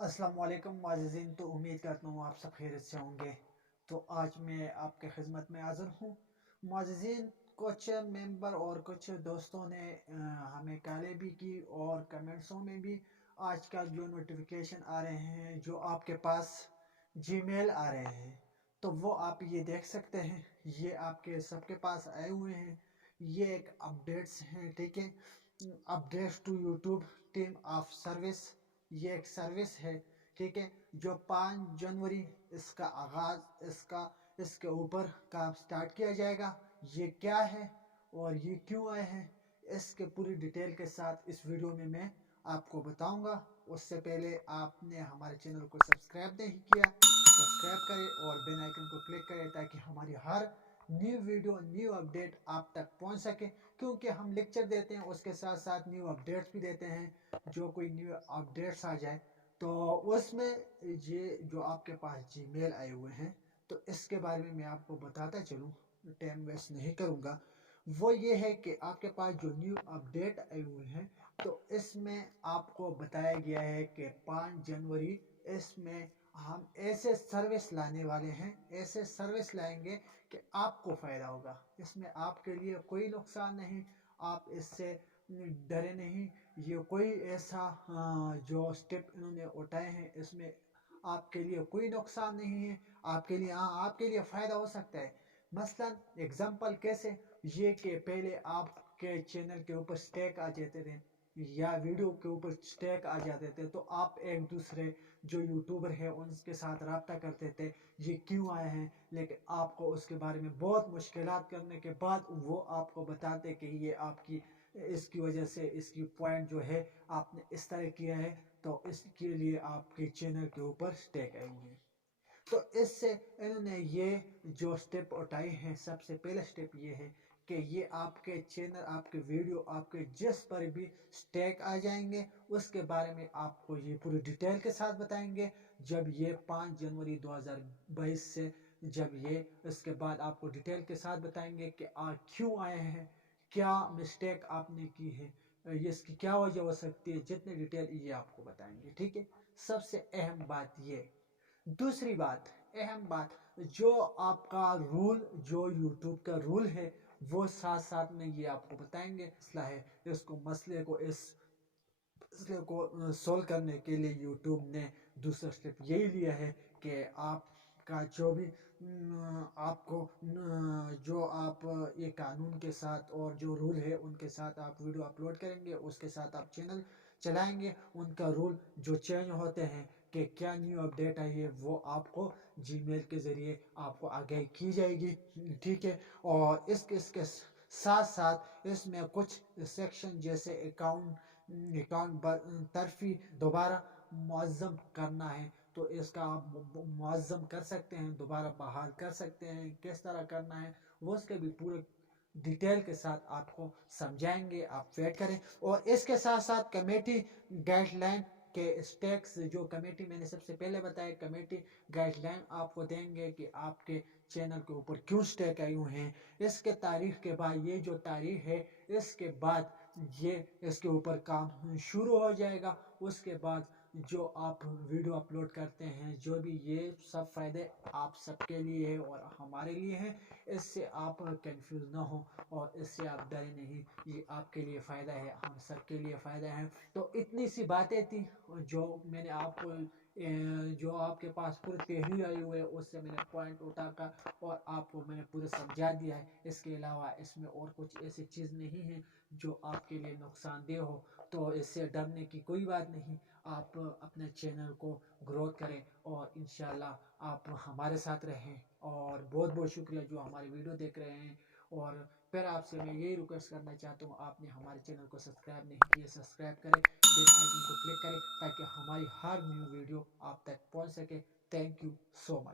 अस्सलाम वालेकुम मुअज़्ज़िज़ीन। तो उम्मीद करता हूँ आप सब खैरियत से होंगे। तो आज मैं आपके खिदमत में हाज़िर हूँ मुअज़्ज़िज़ीन। कुछ मेंबर और कुछ दोस्तों ने हमें कॉलें भी की और कमेंट्सों में भी आजकल जो नोटिफिकेशन आ रहे हैं, जो आपके पास जीमेल आ रहे हैं, तो वो आप ये देख सकते हैं। ये आपके सबके पास आए हुए हैं। ये एक अपडेट्स हैं, ठीक है। Updates to YouTube terms of service, ये एक सर्विस है, ठीक है। जो 5 जनवरी इसका आगाज इसके ऊपर काम स्टार्ट किया जाएगा। ये क्या है और ये क्यों आए हैं, इसके पूरी डिटेल के साथ इस वीडियो में मैं आपको बताऊंगा। उससे पहले आपने हमारे चैनल को सब्सक्राइब नहीं किया, सब्सक्राइब करें और बेल आइकन को क्लिक करें ताकि हमारी हर न्यू वीडियो न्यू अपडेट आप तक पहुंच सके। क्योंकि हम लेक्चर देते हैं, उसके साथ साथ न्यू अपडेट्स भी देते हैं। जो कोई न्यू अपडेट्स आ जाए तो उसमें ये जो आपके पास जीमेल आए हुए हैं, तो इसके बारे में मैं आपको बताता चलूँ, टाइम वेस्ट नहीं करूँगा। वो ये है कि आपके पास जो न्यू अपडेट आए हुए हैं, तो इसमें आपको बताया गया है कि 5 जनवरी इसमें हम ऐसे सर्विस लाने वाले हैं, ऐसे सर्विस लाएंगे कि आपको फ़ायदा होगा। इसमें आपके लिए कोई नुकसान नहीं, आप इससे डरे नहीं। ये कोई ऐसा जो स्टेप इन्होंने उठाए हैं, इसमें आपके लिए कोई नुकसान नहीं है। आपके लिए आपके लिए फ़ायदा हो सकता है। मसलन एग्जांपल कैसे, ये कि पहले आपके चैनल के ऊपर स्टैक आ जाते थे या वीडियो के ऊपर स्टैक आ जाते थे, तो आप एक दूसरे जो यूट्यूबर है उनके साथ रब्ता करते थे, ये क्यों आए हैं। लेकिन आपको उसके बारे में बहुत मुश्किलात करने के बाद वो आपको बताते कि ये आपकी इसकी वजह से इसकी पॉइंट जो है आपने इस तरह किया है, तो इसके लिए आपके चैनल के ऊपर स्टैक आए हुए हैं। तो इससे इन्होंने ये जो स्टेप उठाए हैं, सबसे पहला स्टेप ये है कि ये आपके चैनल, आपके वीडियो, आपके जिस पर भी स्टैक आ जाएंगे उसके बारे में आपको ये पूरी डिटेल के साथ बताएंगे। जब ये 5 जनवरी 2022 से जब ये इसके बाद आपको डिटेल के साथ बताएंगे कि क्यों आए हैं, क्या मिस्टेक आपने की है, ये इसकी क्या वजह हो सकती है, जितनी डिटेल ये आपको बताएंगे, ठीक है। सबसे अहम बात ये, दूसरी बात, अहम बात, जो आपका रूल, जो यूट्यूब का रूल है, वो साथ साथ में ये आपको बताएंगे। मसला है, इसको मसले को इस मसले को सोल्व करने के लिए यूट्यूब ने दूसरा स्टेप यही लिया है कि आपका जो भी आपको जो आप ये कानून के साथ और जो रूल है उनके साथ आप वीडियो अपलोड करेंगे, उसके साथ आप चैनल चलाएंगे, उनका रूल जो चेंज होते हैं कि क्या न्यू अपडेट आई है, वो आपको जीमेल के ज़रिए आपको आगाही की जाएगी, ठीक है। और इसके साथ साथ इसमें कुछ सेक्शन जैसे अकाउंट तरफी दोबारा मुअज़्ज़म करना है, तो इसका आप मुअज़्ज़म कर सकते हैं, दोबारा बहाल कर सकते हैं। किस तरह करना है वो उसके भी पूरे डिटेल के साथ आपको समझाएंगे, आप वेट करें। और इसके साथ साथ कमेटी गाइडलाइन के स्टेक्स, जो कमेटी मैंने सबसे पहले बताया, कमेटी गाइडलाइन आपको देंगे कि आपके चैनल के ऊपर क्यों स्टेक आए हुए हैं। इसके तारीख के बाद, ये जो तारीख है, इसके बाद ये इसके ऊपर काम शुरू हो जाएगा। उसके बाद जो आप वीडियो अपलोड करते हैं, जो भी, ये सब फ़ायदे आप सबके लिए है और हमारे लिए हैं। इससे आप कंफ्यूज ना हो और इससे आप डरे नहीं, ये आपके लिए फ़ायदा है, हम सबके लिए फ़ायदा है। तो इतनी सी बातें थी जो मैंने आपको जो आपके पास पूरे तहरीर आई हुए है उससे मैंने पॉइंट उठाकर और आपको मैंने पूरा समझा दिया है। इसके अलावा इसमें और कुछ ऐसी चीज़ नहीं है जो आपके लिए नुकसानदेह हो, तो इससे डरने की कोई बात नहीं। आप अपने चैनल को ग्रोथ करें और इंशाल्लाह आप हमारे साथ रहें। और बहुत बहुत शुक्रिया जो हमारी वीडियो देख रहे हैं। और फिर आपसे मैं यही रिक्वेस्ट करना चाहता हूँ, आपने हमारे चैनल को सब्सक्राइब नहीं किया, सब्सक्राइब करें, बेल आइकन को क्लिक करें ताकि हमारी हर न्यू वीडियो आप तक पहुँच सके। Thank you so much.